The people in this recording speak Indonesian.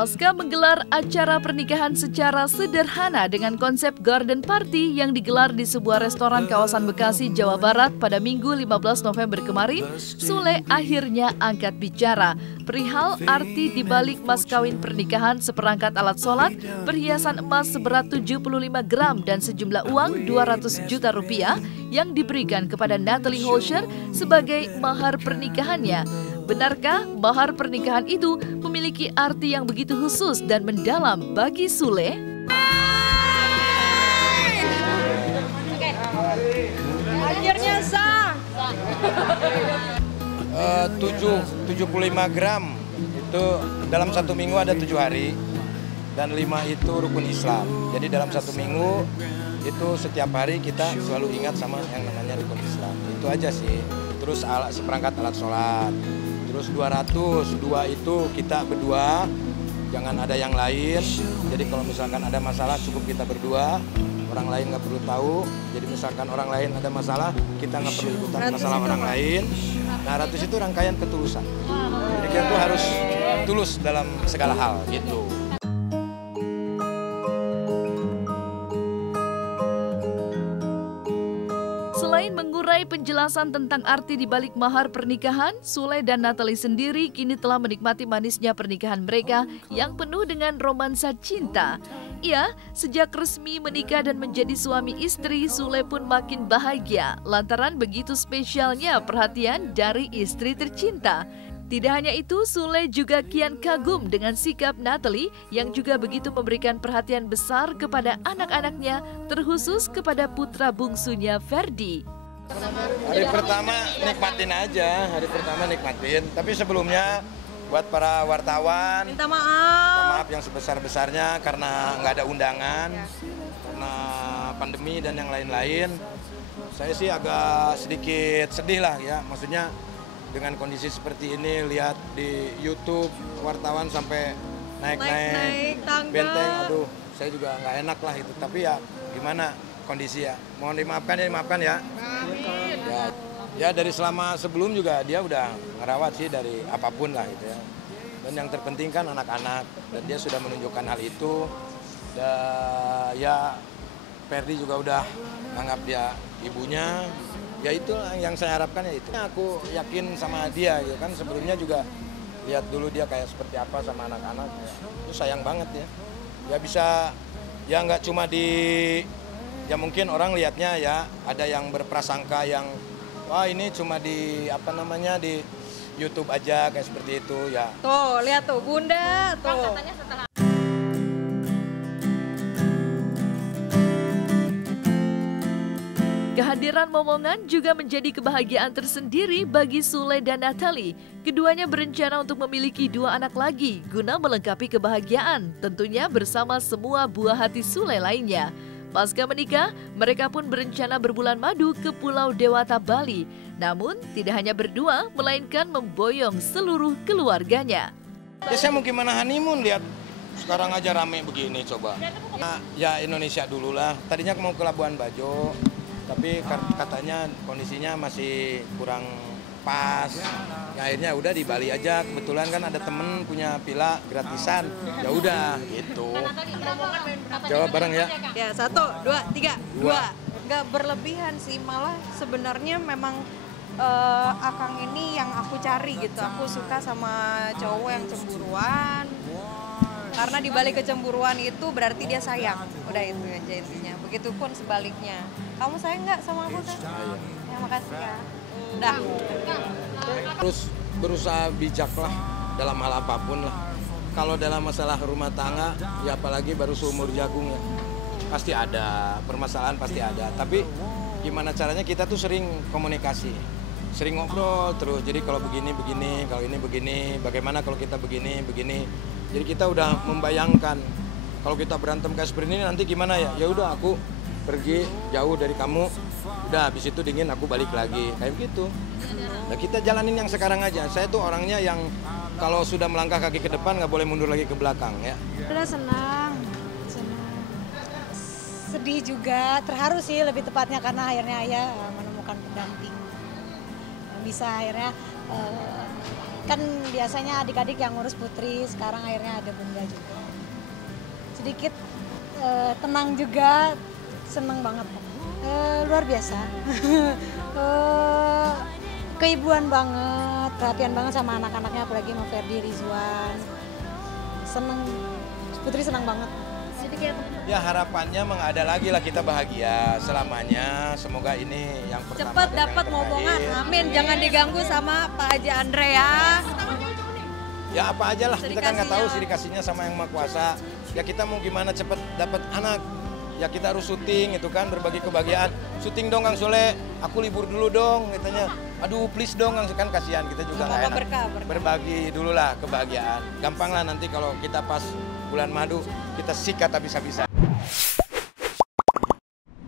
Pasca menggelar acara pernikahan secara sederhana dengan konsep garden party yang digelar di sebuah restoran kawasan Bekasi, Jawa Barat pada Minggu 15 November kemarin, Sule akhirnya angkat bicara perihal arti dibalik mas kawin pernikahan seperangkat alat sholat, perhiasan emas seberat 75 gram dan sejumlah uang 200 juta rupiah yang diberikan kepada Natalie Holscher sebagai mahar pernikahannya. Benarkah mahar pernikahan itu memiliki arti yang begitu khusus dan mendalam bagi Sule? Akhirnya sah. 75 gram itu dalam 1 minggu ada 7 hari dan 5 itu rukun Islam. Jadi dalam 1 minggu itu setiap hari kita selalu ingat sama yang namanya rukun Islam. Itu aja sih. Terus seperangkat alat sholat. Terus 200, 2 itu kita berdua, jangan ada yang lain. Jadi kalau misalkan ada masalah cukup kita berdua, orang lain nggak perlu tahu. Jadi misalkan orang lain ada masalah, kita nggak perlu ikutan masalah orang lain. Nah 100 itu rangkaian ketulusan. Jadi kita tuh harus tulus dalam segala hal gitu. Selain mengurai penjelasan tentang arti di balik mahar pernikahan, Sule dan Natalie sendiri kini telah menikmati manisnya pernikahan mereka yang penuh dengan romansa cinta. Ya, sejak resmi menikah dan menjadi suami istri, Sule pun makin bahagia lantaran begitu spesialnya perhatian dari istri tercinta. Tidak hanya itu, Sule juga kian kagum dengan sikap Natalie yang juga begitu memberikan perhatian besar kepada anak-anaknya, terkhusus kepada putra bungsunya Ferdi. Hari pertama nikmatin aja, hari pertama nikmatin. Tapi sebelumnya buat para wartawan, Minta maaf. yang sebesar-besarnya karena nggak ada undangan, karena pandemi dan yang lain-lain. Saya sih agak sedikit sedih lah ya, maksudnya dengan kondisi seperti ini, lihat di YouTube wartawan sampai naik-naik tangga. benteng, aduh saya juga nggak enak lah itu. Tapi ya gimana kondisi ya, mohon dimaafkan ya. Ya dari selama sebelum juga dia udah ngerawat sih dari apapun lah gitu ya. Dan yang terpenting kan anak-anak, dan dia sudah menunjukkan hal itu. Dan ya Ferdi juga udah anggap dia ibunya. Ya itu yang saya harapkan ya itu. Aku yakin sama dia ya kan, sebelumnya juga lihat dulu dia kayak seperti apa sama anak-anak. Ya. Itu sayang banget ya. Ya bisa ya nggak cuma ya mungkin orang lihatnya ya ada yang berprasangka yang wah ini cuma di di YouTube aja kayak seperti itu ya. Tuh, lihat tuh Bunda tuh. Kehadiran momongan juga menjadi kebahagiaan tersendiri bagi Sule dan Natalie. Keduanya berencana untuk memiliki 2 anak lagi guna melengkapi kebahagiaan, tentunya bersama semua buah hati Sule lainnya. Pasca menikah, mereka pun berencana berbulan madu ke Pulau Dewata, Bali. Namun, tidak hanya berdua, melainkan memboyong seluruh keluarganya. Ya saya mau gimana honeymoon, lihat sekarang aja rame begini coba. Nah, ya Indonesia dulu lah, tadinya mau ke Labuan Bajo. Tapi katanya kondisinya masih kurang pas. Ya, akhirnya udah di Bali aja. Kebetulan kan ada temen punya villa gratisan. Ya udah gitu. Jawab bareng ya. Ya 1, 2, 3, 2. Nggak berlebihan sih, malah sebenarnya memang Akang ini yang aku cari gitu. Aku suka sama cowok yang cemburuan. Karena di balik kecemburuan itu berarti dia sayang. Udah itu aja intinya. Begitupun sebaliknya. Kamu sayang nggak sama aku kan? Ya makasih ya. Udah. Terus berusaha bijak lah dalam hal apapun lah. Kalau dalam masalah rumah tangga, ya apalagi baru seumur jagung ya. Pasti ada, permasalahan pasti ada. Tapi gimana caranya kita tuh sering komunikasi. Sering ngobrol terus. Jadi kalau begini, kalau ini begini, bagaimana kalau kita begini. Jadi kita udah membayangkan kalau kita berantem kayak seperti ini nanti gimana ya? Ya udah aku pergi jauh dari kamu, udah habis itu dingin aku balik lagi kayak gitu. Nah kita jalanin yang sekarang aja. Saya tuh orangnya yang kalau sudah melangkah kaki ke depan nggak boleh mundur lagi ke belakang ya. Udah senang. Sedih juga, terharu sih lebih tepatnya karena akhirnya ayah menemukan pendamping yang bisa akhirnya kan biasanya adik-adik yang ngurus Putri, sekarang akhirnya ada Bunda juga. Sedikit tenang juga, seneng banget. Luar biasa. Keibuan banget, perhatian banget sama anak-anaknya, apalagi sama Ferdi, Rizwan. Seneng, Putri senang banget. Ya harapannya ada lagi lah kita bahagia selamanya. Semoga ini yang pertama. Cepet dapat momongan, amin. Jangan diganggu sama Pak Haji Andre ya. Ya apa aja lah, kita kan nggak tahu sih dikasihnya sama yang Maha Kuasa. Ya kita mau gimana cepet dapat anak. Ya kita harus syuting itu kan, berbagi kebahagiaan. Syuting dong Kang Sule, aku libur dulu dong katanya. Aduh please dong Kang, kan kasihan kita juga nggak enak. Berkah. Berbagi dulu lah kebahagiaan. Gampang lah nanti kalau kita pas bulan madu kita sikat habis-habisan.